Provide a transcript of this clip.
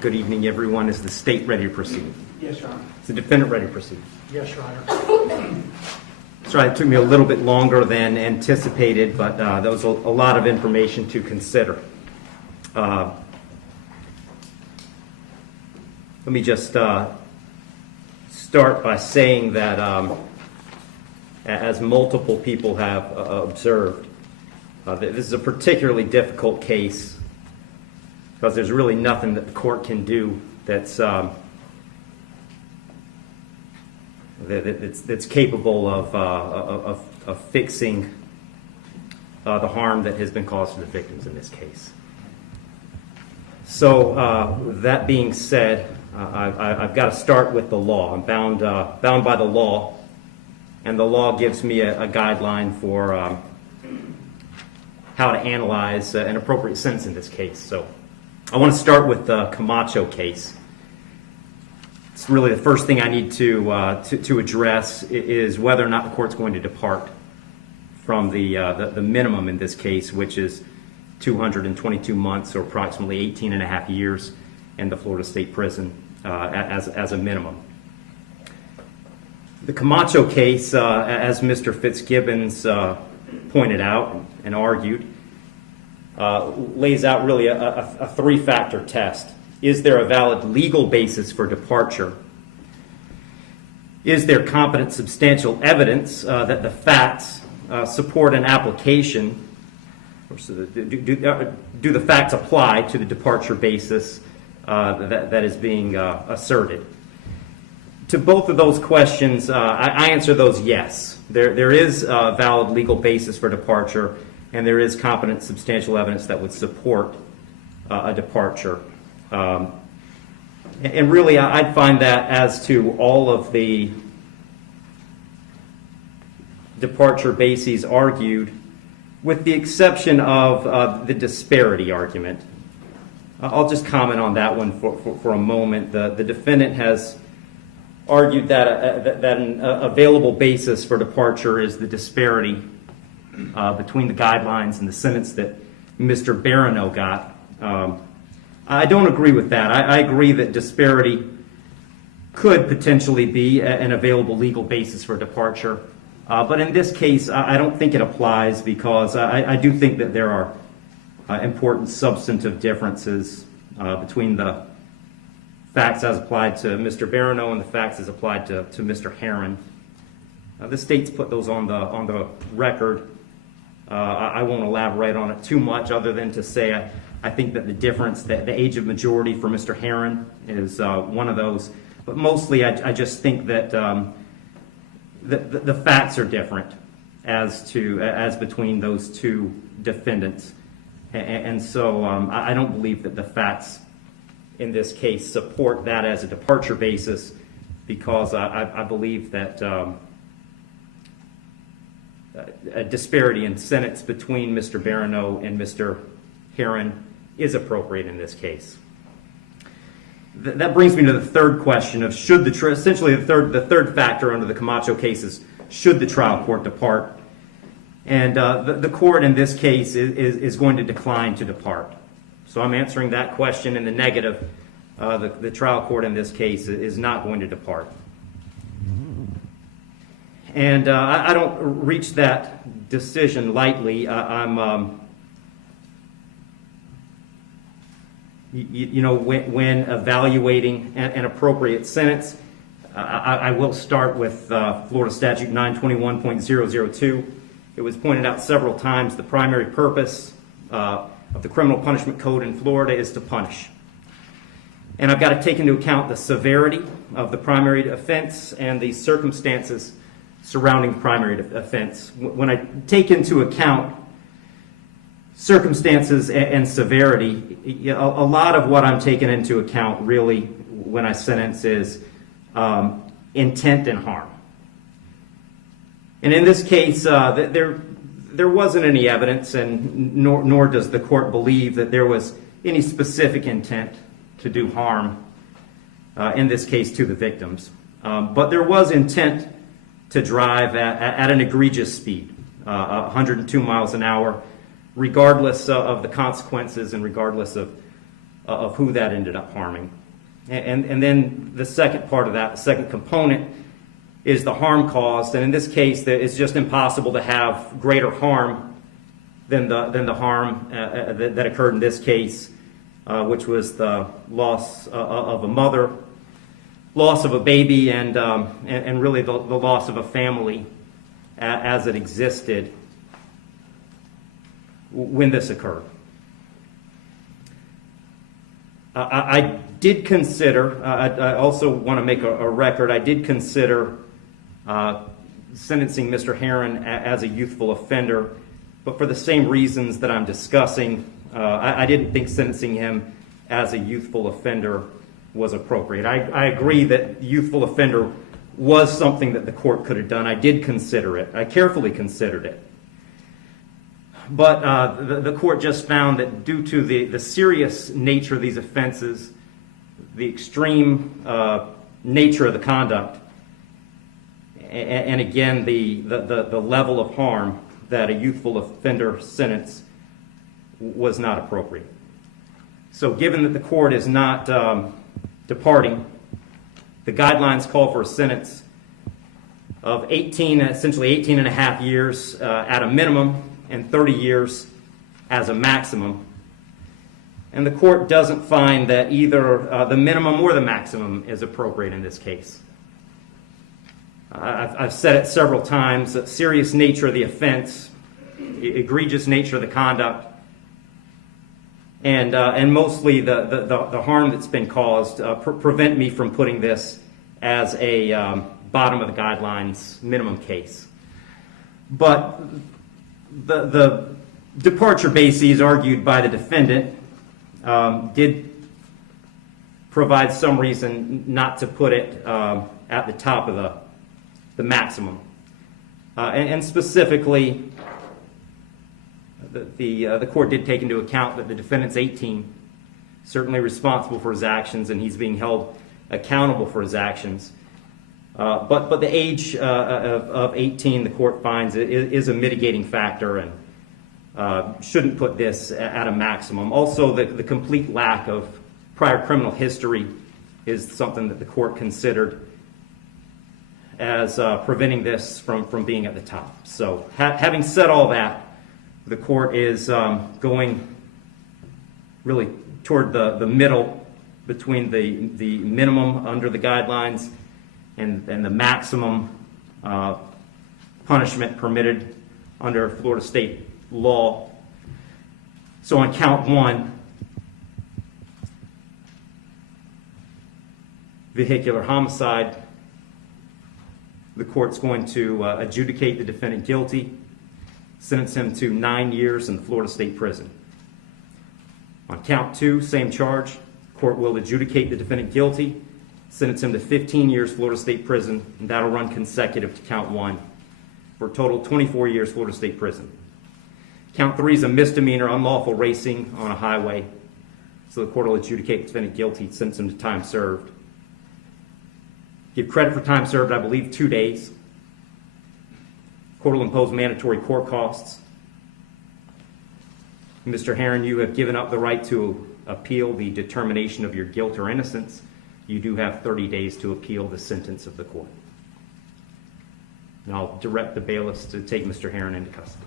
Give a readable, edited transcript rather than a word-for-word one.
Good evening, everyone. Is the state ready to proceed? Yes, Your Honor. Is the defendant ready to proceed? Yes, Your Honor. Sorry, it took me a little bit longer than anticipated, but there was a lot of information to consider. Let me just start by saying that, as multiple people have observed, this is a particularly difficult case because there's really nothing that the court can do that's capable of fixing the harm that has been caused to the victims in this case. So that being said, I've got to start with the law. I'm bound by the law, and the law gives me a guideline for how to analyze an appropriate sentence in this case. So I want to start with the Camacho case. It's really the first thing I need to address is whether or not the court's going to depart from the minimum in this case, which is 222 months, or approximately 18 and a half years in the Florida State Prison as a minimum. The Camacho case, as Mr. Fitzgibbons pointed out and argued, lays out really a three-factor test. Is there a valid legal basis for departure? Is there competent substantial evidence that the facts support an application? Or do the facts apply to the departure basis that is being asserted? To both of those questions, I answer those yes. There is a valid legal basis for departure, and there is competent substantial evidence that would support a departure. And really, I'd find that as to all of the departure bases argued, with the exception of the disparity argument. I'll just comment on that one for a moment. The defendant has argued that an available basis for departure is the disparity between the guidelines and the sentence that Mr. Barano got. I don't agree with that. I agree that disparity could potentially be an available legal basis for departure. But in this case, I don't think it applies because I do think that there are important substantive differences between the facts as applied to Mr. Barano and the facts as applied to Mr. Heyrin. The state's put those on the record. I won't elaborate on it too much other than to say I think that the difference, the age of majority for Mr. Heyrin is one of those. But mostly I just think that the facts are different as between those two defendants. And so I don't believe that the facts in this case support that as a departure basis, because I believe that a disparity in sentence between Mr. Barano and Mr. Heyrin is appropriate in this case. That brings me to the third question of should essentially the third factor under the Camacho cases, should the trial court depart? And the court in this case is going to decline to depart. So I'm answering that question in the negative. The trial court in this case is not going to depart. And I don't reach that decision lightly. When evaluating an appropriate sentence, I will start with Florida Statute 921.002. It was pointed out several times the primary purpose of the Criminal Punishment Code in Florida is to punish. And I've got to take into account the severity of the primary offense and the circumstances surrounding the primary offense. When I take into account circumstances and severity, a lot of what I'm taking into account really when I sentence is intent and harm. And in this case, there wasn't any evidence, and nor does the court believe that there was any specific intent to do harm, in this case to the victims. But there was intent to drive at an egregious speed, 102 miles an hour, regardless of the consequences and regardless of of who that ended up harming. And then the second part of that, the second component, is the harm caused. And in this case, it's just impossible to have greater harm than the harm that occurred in this case, which was the loss of a mother, loss of a baby, and really the loss of a family as it existed when this occurred. I did consider, I also want to make a record, I did consider sentencing Mr. Heirin as a youthful offender, but for the same reasons that I'm discussing, I didn't think sentencing him as a youthful offender was appropriate. I agree that youthful offender was something that the court could have done. I did consider it. I carefully considered it. But the court just found that due to the serious nature of these offenses, the extreme nature of the conduct, and again, the level of harm, that a youthful offender sentence was not appropriate. So given that the court is not departing, the guidelines call for a sentence of 18, essentially 18 and a half years at a minimum, and 30 years as a maximum. And the court doesn't find that either the minimum or the maximum is appropriate in this case. I've said it several times, the serious nature of the offense, egregious nature of the conduct, and mostly the harm that's been caused prevent me from putting this as a bottom of the guidelines minimum case. But the departure bases argued by the defendant did provide some reason not to put it at the top of the maximum. And specifically, the court did take into account that the defendant's 18, certainly responsible for his actions, and he's being held accountable for his actions. But the age of 18, the court finds, is a mitigating factor and shouldn't put this at a maximum. Also, the complete lack of prior criminal history is something that the court considered as preventing this from being at the top. So having said all that, the court is going really toward the middle between the minimum under the guidelines and the maximum punishment permitted under Florida state law. So on count one, vehicular homicide, the court's going to adjudicate the defendant guilty, sentence him to 9 years in the Florida State Prison. On count two, same charge, court will adjudicate the defendant guilty, sentence him to 15 years Florida State Prison, and that'll run consecutive to count one, for a total 24 years Florida State Prison. Count three is a misdemeanor, unlawful racing on a highway, so the court will adjudicate the defendant guilty, sentence him to time served. Give credit for time served, I believe, 2 days. Court will impose mandatory court costs. Mr. Heirin, you have given up the right to appeal the determination of your guilt or innocence. You do have 30 days to appeal the sentence of the court. And I'll direct the bailiffs to take Mr. Heirin into custody.